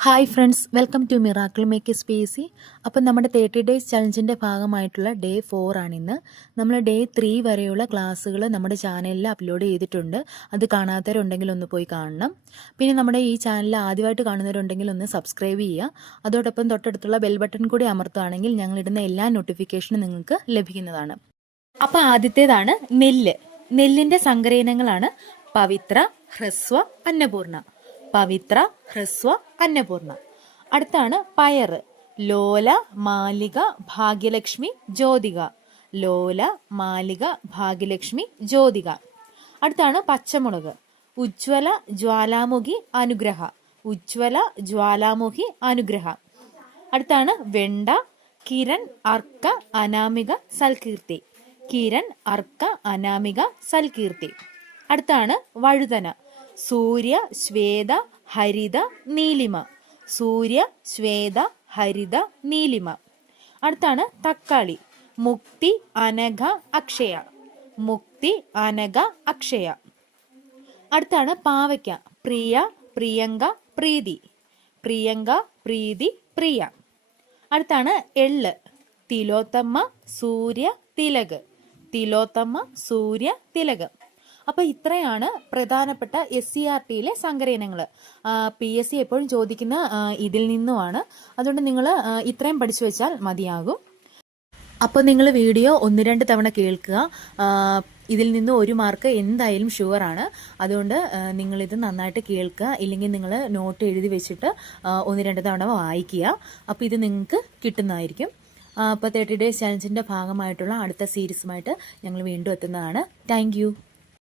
Hi friends welcome to miracle make spacey അപ്പം നമ്മുടെ thirty days ചലഞ്ചിന്റെ ഭാഗമായിട്ടുള്ള ഡേ ഫോർ ആണിന്ന്. നമ്മൾ ഡേ ത്രീ വരെയുള്ള ക്ലാസ്സുകൾ നമ്മുടെ ചാനലിൽ അപ്ലോഡ് ചെയ്തിട്ടുണ്ട്. അത് കാണാത്തവരുണ്ടെങ്കിൽ ഒന്ന് പോയി കാണണം. പിന്നെ നമ്മുടെ ഈ ചാനൽ ആദ്യമായിട്ട് കാണുന്നവരുണ്ടെങ്കിൽ ഒന്ന് സബ്സ്ക്രൈബ് ചെയ്യുക. അതോടൊപ്പം തൊട്ടടുത്തുള്ള ബെൽ ബട്ടൺ കൂടി അമർത്തുകയാണെങ്കിൽ ഞങ്ങളിടുന്ന എല്ലാ നോട്ടിഫിക്കേഷനും നിങ്ങൾക്ക് ലഭിക്കുന്നതാണ്. അപ്പോൾ ആദ്യത്തേതാണ് നെല്ല്. നെല്ലിന്റെ സങ്കരയിനങ്ങളാണ് പവിത്ര ഹ്രസ്വ അന്നപൂർണ. പവിത്ര ഹ്രസ്വ അന്നപൂർണ. അടുത്താണ് പയർ. ലോല മാലിക ഭാഗ്യലക്ഷ്മി ജ്യോതിക. ലോല മാലിക ഭാഗ്യലക്ഷ്മി ജ്യോതിക. അടുത്താണ് പച്ചമുളക്. ഉജ്വല ജ്വാലാമുഖി അനുഗ്രഹ. ഉജ്വല ജ്വാലാമുഖി അനുഗ്രഹ. അടുത്താണ് വെണ്ട കിരൺ അർക്ക അനാമിക സൽകീർത്തി. കിരൺ അർക്ക അനാമിക സൽകീർത്തി. അടുത്താണ് വഴുതന. സൂര്യ ശ്വേത ഹരിത നീലിമ. സൂര്യ ശ്വേത ഹരിത നീലിമ. അടുത്താണ് തക്കാളി. മുക്തി അനഘ അക്ഷയ. മുക്തി അനഘ അക്ഷയ. അടുത്താണ് പാവയ്ക്ക. പ്രിയ പ്രിയങ്ക പ്രീതി. പ്രിയങ്ക പ്രീതി പ്രിയ. അടുത്താണ് എള്ള്. തിലോത്തമ്മ സൂര്യ തിലക്. തിലോത്തമ്മ സൂര്യ തിലക്. അപ്പോൾ ഇത്രയാണ് പ്രധാനപ്പെട്ട എസ് സി ആർ ടിയിലെ സങ്കരയിനങ്ങൾ പി എസ് സി എപ്പോഴും ചോദിക്കുന്ന ഇതിൽ നിന്നുമാണ്. അതുകൊണ്ട് നിങ്ങൾ ഇത്രയും പഠിച്ചു വെച്ചാൽ മതിയാകും. അപ്പോൾ നിങ്ങൾ വീഡിയോ ഒന്ന് രണ്ട് തവണ കേൾക്കുക. ഇതിൽ നിന്ന് ഒരു മാർക്ക് എന്തായാലും ഷുവറാണ് അതുകൊണ്ട് നിങ്ങളിത് നന്നായിട്ട് കേൾക്കുക. ഇല്ലെങ്കിൽ നിങ്ങൾ നോട്ട് എഴുതി വെച്ചിട്ട് ഒന്ന് രണ്ട് തവണ വായിക്കുക. അപ്പോൾ ഇത് നിങ്ങൾക്ക് കിട്ടുന്നതായിരിക്കും. അപ്പോൾ തേർട്ടി ഡേയ്സ് ചലഞ്ചിന്റെ ഭാഗമായിട്ടുള്ള അടുത്ത സീരീസുമായിട്ട് ഞങ്ങൾ വീണ്ടും എത്തുന്നതാണ്. താങ്ക്